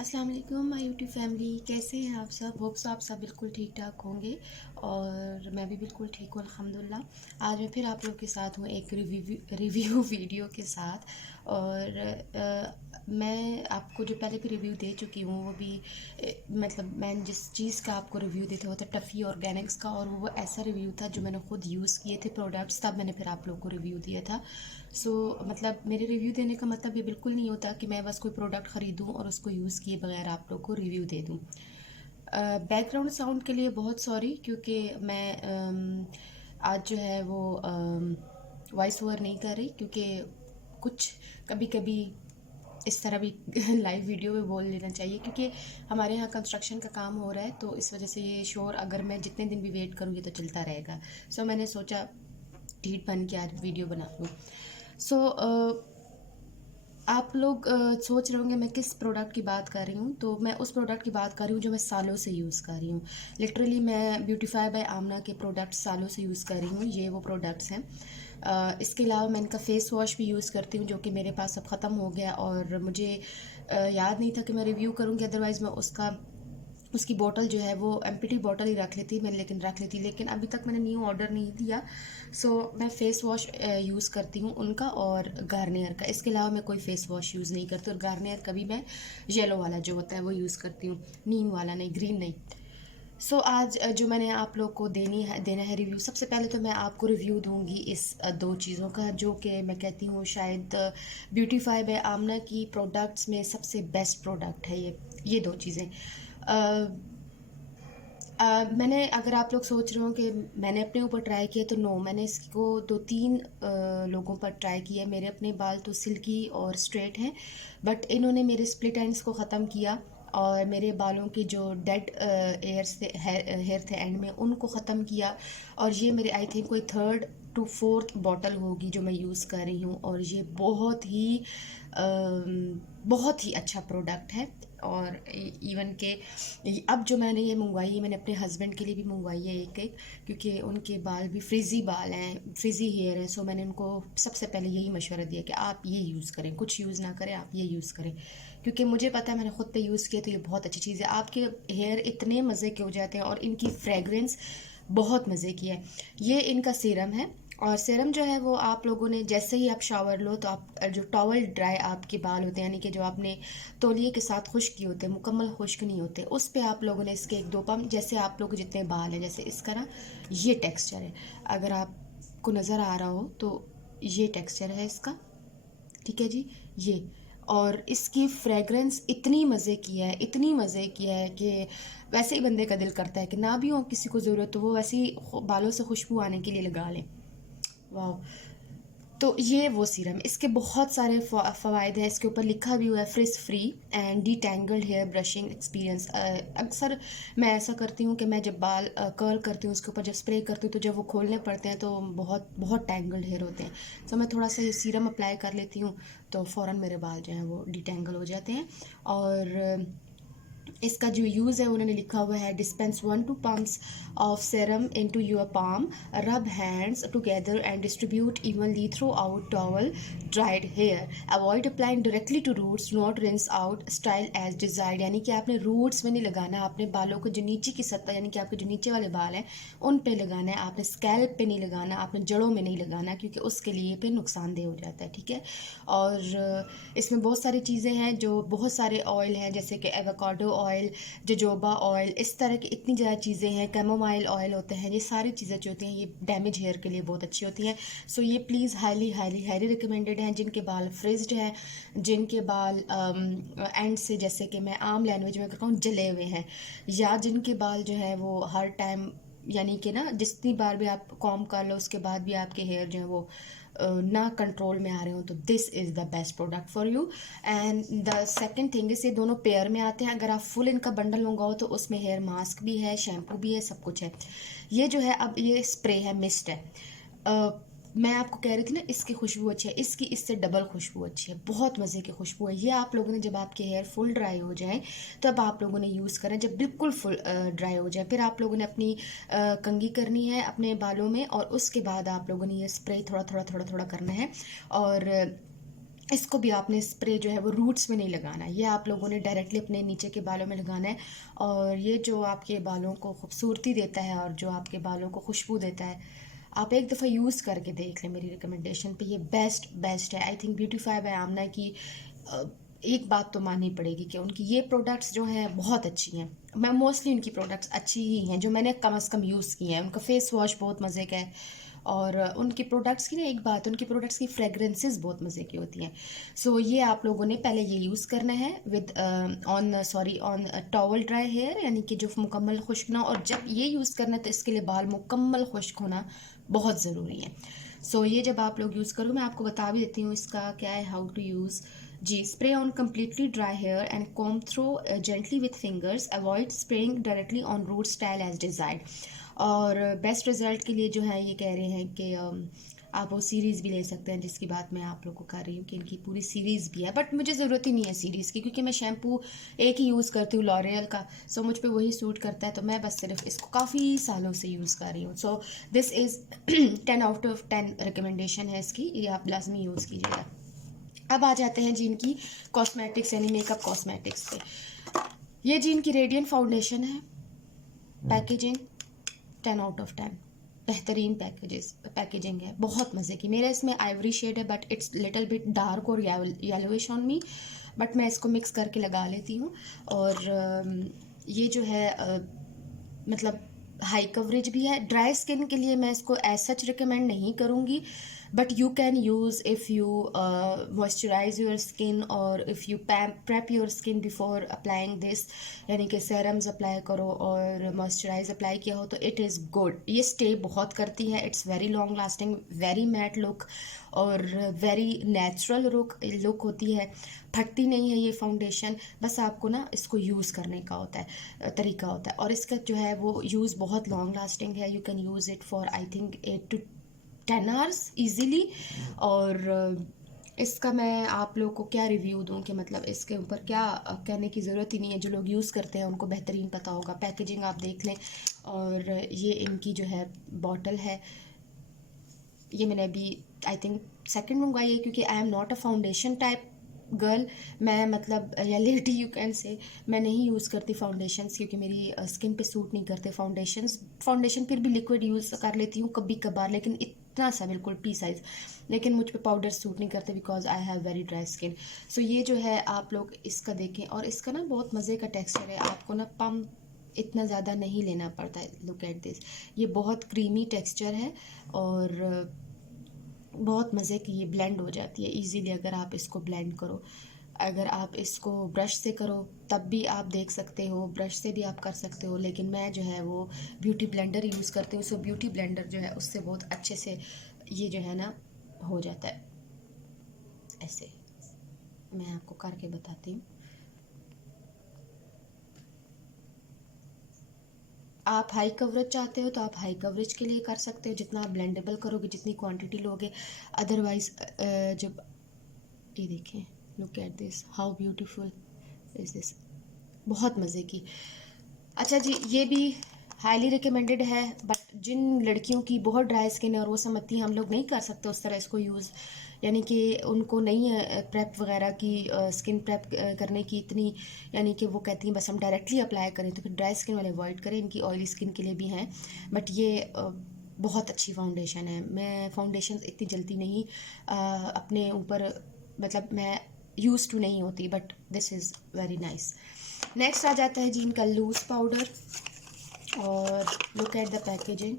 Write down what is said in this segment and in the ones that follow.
अस्सलाम वालेकुम my YouTube family, कैसे हैं आप सब। होप्स आप सब बिल्कुल ठीक ठाक होंगे और मैं भी बिल्कुल ठीक हूँ अल्हम्दुलिल्लाह। आज मैं फिर आप लोग के साथ हूँ एक रिव्यू वीडियो के साथ। और मैं आपको जो पहले भी रिव्यू दे चुकी हूँ वो भी मतलब मैंने जिस चीज़ का आपको रिव्यू देता वो था टफ़ी ऑर्गेनिक्स का, और वो ऐसा रिव्यू था जो मैंने खुद यूज़ किए थे प्रोडक्ट्स, तब मैंने फिर आप लोग को रिव्यू दिया था। मतलब मेरे रिव्यू देने का मतलब ये बिल्कुल नहीं होता कि मैं बस कोई प्रोडक्ट ख़रीदूँ और उसको यूज़ किए बगैर आप लोग को रिव्यू दे दूँ। बैकग्राउंड साउंड के लिए बहुत सॉरी, क्योंकि मैं आज जो है वो वॉइस ओवर नहीं कर रही, क्योंकि कुछ कभी कभी इस तरह भी लाइव वीडियो में बोल लेना चाहिए, क्योंकि हमारे यहाँ कंस्ट्रक्शन का काम हो रहा है, तो इस वजह से ये शोर अगर मैं जितने दिन भी वेट करूँगी तो चलता रहेगा। मैंने सोचा ढीठ बन के आज वीडियो बना लूँ। सो आप लोग सोच रहे होंगे मैं किस प्रोडक्ट की बात कर रही हूँ, तो मैं उस प्रोडक्ट की बात कर रही हूँ जो मैं सालों से यूज़ कर रही हूँ। लिटरली मैं ब्यूटीफाई बाय आमना के प्रोडक्ट्स सालों से यूज़ कर रही हूँ। ये वो प्रोडक्ट्स हैं। इसके अलावा मैं इनका फ़ेस वॉश भी यूज़ करती हूँ, जो कि मेरे पास अब ख़त्म हो गया और मुझे याद नहीं था कि मैं रिव्यू करूँगी, अदरवाइज़ मैं उसकी बॉटल जो है वो एम्प्टी बॉटल ही रख लेती मैंने, लेकिन रख लेती, लेकिन अभी तक मैंने न्यू ऑर्डर नहीं दिया। मैं फ़ेस वॉश यूज़ करती हूँ उनका और गार्नियर का। इसके अलावा मैं कोई फ़ेस वॉश यूज़ नहीं करती, और गार्नियर का भी मैं येलो वाला जो होता है वो यूज़ करती हूँ, नीम वाला नहीं, ग्रीन नहीं। आज जो मैंने आप लोग को देना है रिव्यू, सबसे पहले तो मैं आपको रिव्यू दूंगी इस दो चीज़ों का, जो कि मैं कहती हूँ शायद ब्यूटीफाई बाय आमना की प्रोडक्ट्स में सबसे बेस्ट प्रोडक्ट है ये दो चीज़ें। मैंने, अगर आप लोग सोच रहे हो कि मैंने अपने ऊपर ट्राई किया, तो नो, मैंने इसको दो तीन लोगों पर ट्राई किया है। मेरे अपने बाल तो सिल्की और स्ट्रेट हैं, बट इन्होंने मेरे स्प्लिट एंड्स को ख़त्म किया और मेरे बालों के जो डेड हेयर थे एंड में, उनको ख़त्म किया। और ये मेरे आई थिंक कोई थर्ड टू फोर्थ बॉटल होगी जो मैं यूज़ कर रही हूँ, और ये बहुत ही अच्छा प्रोडक्ट है। और इवन के अब जो मैंने ये मंगवाई है, मैंने अपने हस्बैंड के लिए भी मंगवाई है एक, क्योंकि उनके बाल भी फ्रिज़ी बाल हैं, फ्रिज़ी हेयर है। मैंने उनको सबसे पहले यही मशवरा दिया कि आप ये यूज़ करें, कुछ यूज़ ना करें, आप ये यूज़ करें, क्योंकि मुझे पता है, मैंने खुद पे यूज़ किया, तो ये बहुत अच्छी चीज़ है। आपके हेयर इतने मज़े के हो जाते हैं और इनकी फ्रेगरेंस बहुत मज़े की है। ये इनका सीरम है, और सीरम जो है वो आप लोगों ने जैसे ही आप शावर लो, तो आप जो टॉवल ड्राई आपके बाल होते हैं, यानी कि जो आपने तौलिए के साथ खुश्क किए होते हैं, मुकम्मल खुश्क नहीं होते, उस पे आप लोगों ने इसके एक दो पम्प, जैसे आप लोग जितने बाल हैं, जैसे इसका ना ये टेक्सचर है, अगर आपको नज़र आ रहा हो तो ये टेक्सचर है इसका, ठीक है जी। ये, और इसकी फ्रेगरेंस इतनी मज़े की है, इतनी मज़े की है कि वैसे ही बंदे का दिल करता है कि ना भी हो किसी को ज़रूरत, तो वो वैसे ही बालों से खुशबू आने के लिए लगा लें। वाह। तो ये वो सीरम, इसके बहुत सारे फ़वाइद हैं। इसके ऊपर लिखा भी हुआ है frizz free and detangled hair brushing experience. अक्सर मैं ऐसा करती हूँ कि मैं जब बाल कर्ल करती हूँ, उसके ऊपर जब स्प्रे करती हूँ, तो जब वो खोलने पड़ते हैं तो बहुत बहुत टैंगल्ड हेयर होते हैं। मैं थोड़ा सा ये सीरम अप्लाई कर लेती हूँ, तो फ़ौरन मेरे बाल जो हैं वो डिटेंगल हो जाते हैं। और इसका जो यूज़ है उन्होंने लिखा हुआ है, dispense 1-2 pumps of serum into your palm, rub hands together and distribute evenly throughout towel dried hair, avoid applying directly to roots, not rinse out, style as desired. यानी कि आपने रूट्स में नहीं लगाना, आपने बालों को जो नीचे की सतह, यानी कि आपके जो नीचे वाले बाल हैं उन पे लगाना है, आपने स्कैल्प पे नहीं लगाना, आपने जड़ों में नहीं लगाना, क्योंकि उसके लिए फिर नुकसानदेह हो जाता है, ठीक है। और इसमें बहुत सारी चीज़ें हैं, जो बहुत सारे ऑयल हैं, जैसे कि एवोकाडो ऑयल, जोजोबा ऑयल, इस तरह की इतनी ज़्यादा चीज़ें हैं, कैमोमाइल ऑयल होते हैं, ये सारी चीज़ें जो होती हैं ये डैमेज हेयर के लिए बहुत अच्छी होती हैं। ये please highly highly highly recommended हैं जिनके बाल फ्रिज्ड हैं, जिनके बाल एंड से, जैसे कि मैं आम लैंग्वेज में कहता हूँ, जले हुए हैं, या जिनके बाल जो है वो हर टाइम, यानी कि ना जितनी बार भी आप कॉम्ब कर लो उसके बाद भी आपके हेयर जो है वो ना कंट्रोल में आ रहे हो, तो this is the best product for you. And the second thing इस, ये दोनों पेयर में आते हैं। अगर आप फुल इनका बंडल मंगाओ तो उसमें हेयर मास्क भी है, शैम्पू भी है, सब कुछ है। ये जो है, अब ये स्प्रे है, मिस्ट है। मैं आपको कह रही थी ना इसकी खुशबू अच्छी है, इसकी इससे डबल खुशबू अच्छी है, बहुत मज़े की खुशबू है। ये आप लोगों ने, जब आपके हेयर फुल ड्राई हो जाए तब आप लोगों ने यूज़ करें, जब बिल्कुल फुल ड्राई हो जाए फिर आप लोगों ने अपनी कंघी करनी है अपने बालों में, और उसके बाद आप लोगों ने ये स्प्रे थोड़ा थोड़ा थोड़ा थोड़ा करना है। और इसको भी आपने स्प्रे जो है वो रूट्स में नहीं लगाना है, ये आप लोगों ने डायरेक्टली अपने नीचे के बालों में लगाना है। और ये जो आपके बालों को खूबसूरती देता है और जो आपके बालों को खुशबू देता है, आप एक दफ़ा यूज़ करके देख लें मेरी रिकमेंडेशन पे, ये बेस्ट है। आई थिंक ब्यूटीफाई बाय आमना की अ, एक बात तो माननी पड़ेगी कि उनकी ये प्रोडक्ट्स जो हैं बहुत अच्छी हैं। मैं मोस्टली उनकी प्रोडक्ट्स अच्छी ही हैं जो मैंने कम से कम यूज़ की हैं। उनका फेस वॉश बहुत मज़े का है, और उनकी प्रोडक्ट्स की ना एक बात, उनकी प्रोडक्ट्स की फ्रेगरेंसेस बहुत मज़े की होती हैं। सो ये आप लोगों ने पहले ये यूज़ करना है with on towel dry hair, यानी कि जो मुकम्मल खुश्क ना हो। और जब ये यूज़ करना है तो इसके लिए बाल मुकम्मल खुश्क होना बहुत ज़रूरी है। सो ये जब आप लोग यूज़ करो, मैं आपको बता भी देती हूँ इसका क्या है, हाउ टू यूज़। जी, spray on completely dry hair and comb through gently with fingers, avoid spraying directly on root style as desired. और बेस्ट रिजल्ट के लिए जो है ये कह रहे हैं कि आप वो सीरीज़ भी ले सकते हैं, जिसकी बात मैं आप लोगों को कर रही हूँ कि इनकी पूरी सीरीज़ भी है। बट मुझे ज़रूरत ही नहीं है सीरीज़ की, क्योंकि मैं शैम्पू एक ही यूज़ करती हूँ लॉरियल का। सो मुझ पे वही सूट करता है, तो मैं बस सिर्फ इसको काफ़ी सालों से यूज़ कर रही हूँ। So this is 10 out of 10 recommendation है इसकी, ये आप लाजमी यूज़ कीजिएगा। अब आ जाते हैं जी इनकी कॉस्मेटिक्स यानी मेकअप कॉस्मेटिक्स पे। ये जी इनकी रेडियंट फाउंडेशन है, पैकेजिंग 10 out of 10, बेहतरीन पैकेजिंग है, बहुत मज़े की। मेरा इसमें आइवरी शेड है but it's little bit dark और येलोइश ऑन मी, बट मैं इसको मिक्स करके लगा लेती हूँ। और ये जो है मतलब हाई कवरेज भी है। ड्राई स्किन के लिए मैं इसको एज सच रिकमेंड नहीं करूँगी, but you can use if you moisturise your skin और if you prep your skin before applying this, यानी कि सेरम्स अप्लाई करो और मॉइस्चराइज अप्लाई किया हो तो इट इज़ गुड। ये स्टे बहुत करती है, it's very long lasting, very mat look और वेरी नेचुरल लुक होती है। फटती नहीं है ये फाउंडेशन, बस आपको ना इसको यूज़ करने का होता है, तरीका होता है। और इसका जो है वो यूज़ बहुत लॉन्ग लास्टिंग है, you can use it for I think 8 to 10 hours easily. और इसका मैं आप लोग को क्या रिव्यू दूं कि मतलब इसके ऊपर क्या कहने की ज़रूरत ही नहीं है, जो लोग यूज़ करते हैं उनको बेहतरीन पता होगा। पैकेजिंग आप देख लें। और ये इनकी जो है बॉटल है, ये मैंने अभी आई थिंक सेकंड मंगवाई है, क्योंकि I am not a foundation type girl. मैं मतलब या लेडी यू कैन से, मैं नहीं यूज़ करती फाउंडेशंस, क्योंकि मेरी स्किन पे सूट नहीं करते फाउंडेशन फिर भी लिक्विड यूज़ कर लेती हूँ कभी कभार, लेकिन इतना सा बिल्कुल पी साइज़। लेकिन मुझ पे पाउडर सूट नहीं करते because I have very dry skin. So ये जो है आप लोग इसका देखें, और इसका ना बहुत मज़े का टेक्सचर है, आपको ना पम्प इतना ज़्यादा नहीं लेना पड़ता है। लुक एट दिस, ये बहुत क्रीमी टेक्सचर है और बहुत मज़े की ये ब्लेंड हो जाती है इजीली अगर आप इसको ब्लेंड करो। अगर आप इसको ब्रश से करो तब भी आप देख सकते हो, ब्रश से भी आप कर सकते हो, लेकिन मैं जो है वो ब्यूटी ब्लेंडर यूज़ करती हूँ। सो ब्यूटी ब्लेंडर जो है उससे बहुत अच्छे से ये जो है ना हो जाता है। ऐसे मैं आपको करके बताती हूँ। आप हाई कवरेज चाहते हो तो आप हाई कवरेज के लिए कर सकते हो, जितना आप ब्लेंडेबल करोगे, जितनी क्वांटिटी लोगे। अदरवाइज जब ये देखें, look at this, how beautiful is this, बहुत मज़े की। अच्छा जी, ये भी हाईली रिकमेंडेड है, बट जिन लड़कियों की बहुत ड्राई स्किन है और वो समझती हैं हम लोग नहीं कर सकते उस तरह इसको यूज़, यानी कि उनको नहीं है प्रेप वगैरह की, स्किन प्रेप करने की इतनी, यानी कि वो कहती हैं बस हम डायरेक्टली अप्लाई करें, तो फिर ड्राई स्किन वाले अवॉइड करें। इनकी ऑयली स्किन के लिए भी हैं, बट ये बहुत अच्छी फाउंडेशन है। मैं फाउंडेशन इतनी जल्दी नहीं अपने ऊपर, मतलब मैं यूज़ टू नहीं होती, but this is very nice. Next आ जाता है जी इनका लूज़ पाउडर, और look at the packaging,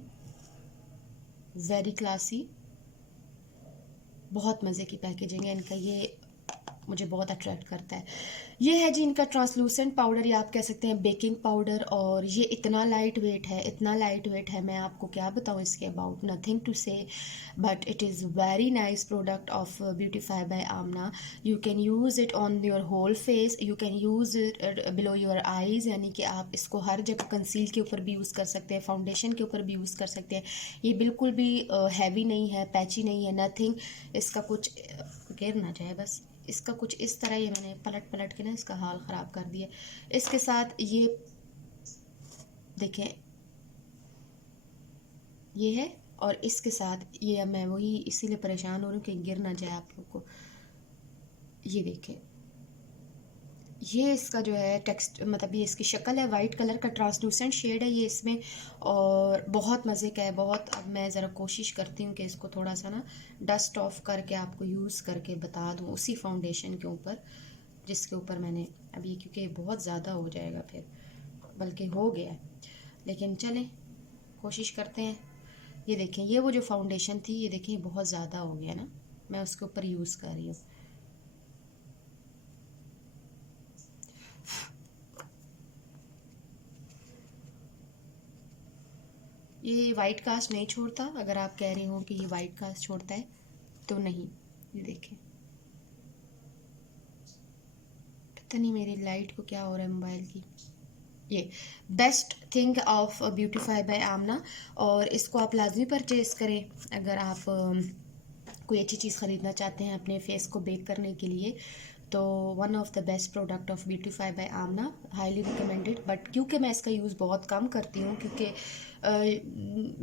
very classy, बहुत मज़े की पैकेजिंग है इनका। ये मुझे बहुत अट्रैक्ट करता है। ये है जी इनका ट्रांसलूसेंट पाउडर, या आप कह सकते हैं बेकिंग पाउडर। और ये इतना लाइट वेट है, इतना लाइट वेट है, मैं आपको क्या बताऊँ इसके about, nothing to say, but it is very nice product of Beautify by Amna. You can use it on your whole face, you can use it below your eyes, यानी कि आप इसको हर जगह, कंसील के ऊपर भी यूज़ कर सकते हैं, फाउंडेशन के ऊपर भी यूज़ कर सकते हैं। ये बिल्कुल भी हैवी नहीं है, पैची नहीं है, नथिंग। इसका कुछ गिर ना जाए बस, इसका कुछ इस तरह, ये मैंने पलट पलट के ना इसका हाल ख़राब कर दिया। इसके साथ ये देखें, ये है, और इसके साथ ये, अब मैं वही इसीलिए परेशान हो रही हूँ कि गिर ना जाए आप लोग को। ये देखें, ये इसका जो है टेक्स्ट मतलब ये इसकी शक्ल है, वाइट कलर का ट्रांसलूसेंट शेड है ये इसमें, और बहुत मज़े का है बहुत। अब मैं ज़रा कोशिश करती हूँ कि इसको थोड़ा सा ना डस्ट ऑफ करके आपको यूज़ करके बता दूँ उसी फाउंडेशन के ऊपर जिसके ऊपर मैंने अभी, क्योंकि बहुत ज़्यादा हो जाएगा फिर, बल्कि हो गया है, लेकिन चलें कोशिश करते हैं। ये देखें, ये वो जो फाउंडेशन थी, ये देखें बहुत ज़्यादा हो गया ना, मैं उसके ऊपर यूज़ कर रही हूँ। ये वाइट कास्ट नहीं छोड़ता, अगर आप कह रहे हो कि ये वाइट कास्ट छोड़ता है तो नहीं। ये देखें, पता नहीं मेरी लाइट को क्या हो रहा है मोबाइल की। ये best thing of Beautify by Aamna, और इसको आप लाजमी परचेज़ करें अगर आप कोई अच्छी चीज़ ख़रीदना चाहते हैं अपने फेस को बेक करने के लिए। तो one of the best product of Beautify by Amna, highly recommended. But क्योंकि मैं इसका यूज़ बहुत कम करती हूँ, क्योंकि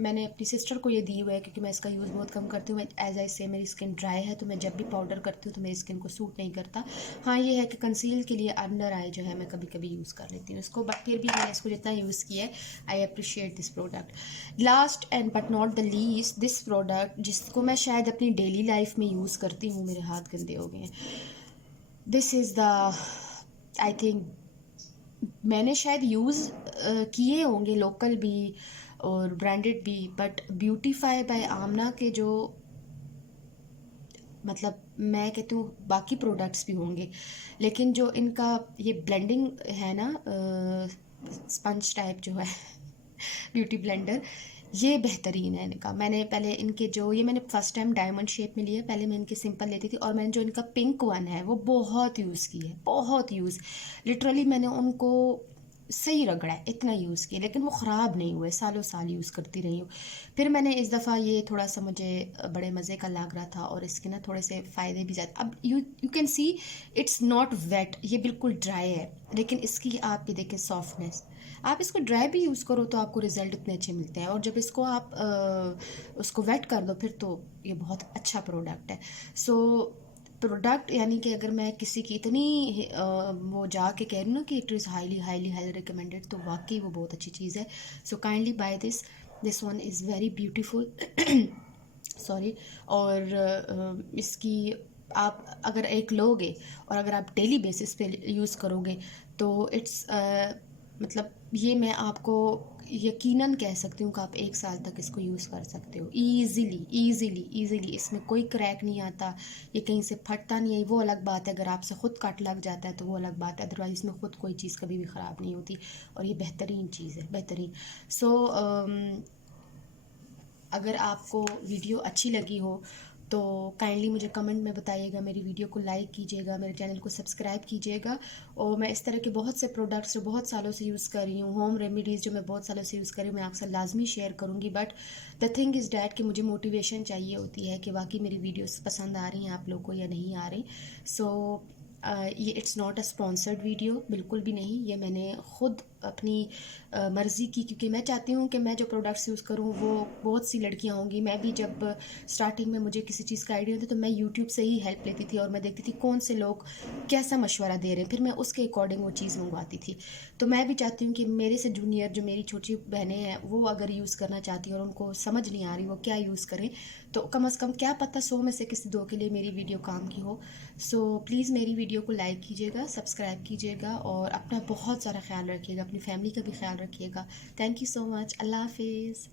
मैंने अपनी सिस्टर को ये दी हुआ है, क्योंकि मैं इसका यूज़ बहुत कम करती हूँ। एज आई से मेरी स्किन ड्राई है, तो मैं जब भी पाउडर करती हूँ तो मेरी स्किन को सूट नहीं करता। हाँ ये है कि कंसील के लिए अंडर आई जो है मैं कभी कभी यूज़ कर लेती हूँ इसको, बट फिर भी मैंने इसको जितना यूज़ किया है, I appreciate this product. Last and but not the least, this product जिसको मैं शायद अपनी डेली लाइफ में यूज़ करती हूँ, मेरे हाथ गंदे हो गए हैं। This is the, I think मैंने शायद यूज़ किए होंगे लोकल भी और ब्रांडेड भी, बट ब्यूटीफाई बाय आमना के जो मतलब मैं कहती हूँ बाकी प्रोडक्ट्स भी होंगे, लेकिन जो इनका ये ब्लेंडिंग है ना, स्पंज टाइप जो है ब्यूटी ब्लेंडर, ये बेहतरीन है इनका। मैंने पहले इनके जो ये मैंने फ़र्स्ट टाइम डायमंड शेप में लिया, पहले मैं इनके सिंपल लेती थी, और मैंने जो इनका पिंक वन है वो बहुत यूज़ की है, बहुत यूज़, लिटरली मैंने उनको सही रगड़ा है, इतना यूज़ किया, लेकिन वो ख़राब नहीं हुए, सालों साल यूज़ करती रही हूँ। फिर मैंने इस दफ़ा ये थोड़ा सा मुझे बड़े मज़े का लग रहा था, और इसके ना थोड़े से फ़ायदे भी ज़्यादा। अब you can see it's not wet, ये बिल्कुल ड्राई है, लेकिन इसकी आप ये देखें सॉफ्टनेस। आप इसको ड्राई भी यूज़ करो तो आपको रिज़ल्ट इतने अच्छे मिलते हैं, और जब इसको आप उसको वेट कर दो फिर तो ये बहुत अच्छा प्रोडक्ट है। सो प्रोडक्ट यानी कि अगर मैं किसी की इतनी वो जाके कह रही हूँ ना कि it is highly highly highly recommended, तो वाकई वो बहुत अच्छी चीज़ है। So kindly buy this, this one is very beautiful sorry. और इसकी आप अगर एक लोगे और अगर आप डेली बेसिस पे यूज़ करोगे तो इट्स मतलब ये मैं आपको यकीनन कह सकती हूँ कि आप 1 साल तक इसको यूज़ कर सकते हो ईज़िली ईज़िली ईज़िली। इसमें कोई क्रैक नहीं आता, ये कहीं से फटता नहीं है। वो अलग बात है अगर आपसे ख़ुद कट लग जाता है तो वो अलग बात है, अदरवाइज़ इसमें ख़ुद कोई चीज़ कभी भी ख़राब नहीं होती, और ये बेहतरीन चीज़ है, बेहतरीन। सो अगर आपको वीडियो अच्छी लगी हो तो काइंडली मुझे कमेंट में बताइएगा, मेरी वीडियो को लाइक कीजिएगा, मेरे चैनल को सब्सक्राइब कीजिएगा। और मैं इस तरह के बहुत से प्रोडक्ट्स जो बहुत सालों से यूज़ कर रही हूँ, होम रेमेडीज़ जो मैं बहुत सालों से यूज़ कर रही हूँ, मैं आपसे लाजमी शेयर करूँगी। But the thing is that कि मुझे मोटिवेशन चाहिए होती है कि वाकई मेरी वीडियोस पसंद आ रही हैं आप लोग को या नहीं आ रही। सो ये it's not a sponsored video, बिल्कुल भी नहीं। ये मैंने ख़ुद अपनी मर्ज़ी की, क्योंकि मैं चाहती हूँ कि मैं जो प्रोडक्ट्स यूज़ करूँ वो बहुत सी लड़कियाँ होंगी। मैं भी जब स्टार्टिंग में मुझे किसी चीज़ का आइडिया होता तो मैं यूट्यूब से ही हेल्प लेती थी, और मैं देखती थी कौन से लोग कैसा मशवरा दे रहे हैं, फिर मैं उसके अकॉर्डिंग वो चीज़ मंगवाती थी। तो मैं भी चाहती हूँ कि मेरे से जूनियर जो मेरी छोटी बहनें हैं वो अगर यूज़ करना चाहती हैं और उनको समझ नहीं आ रही वो क्या यूज़ करें, तो कम से कम क्या पता 100 में से किसी 2 के लिए मेरी वीडियो काम की हो। सो प्लीज़ मेरी वीडियो को लाइक कीजिएगा, सब्सक्राइब कीजिएगा, और अपना बहुत सारा ख्याल रखिएगा, अपनी फैमिली का भी ख्याल रखिएगा। Thank you so much. अल्लाह हाफिज़।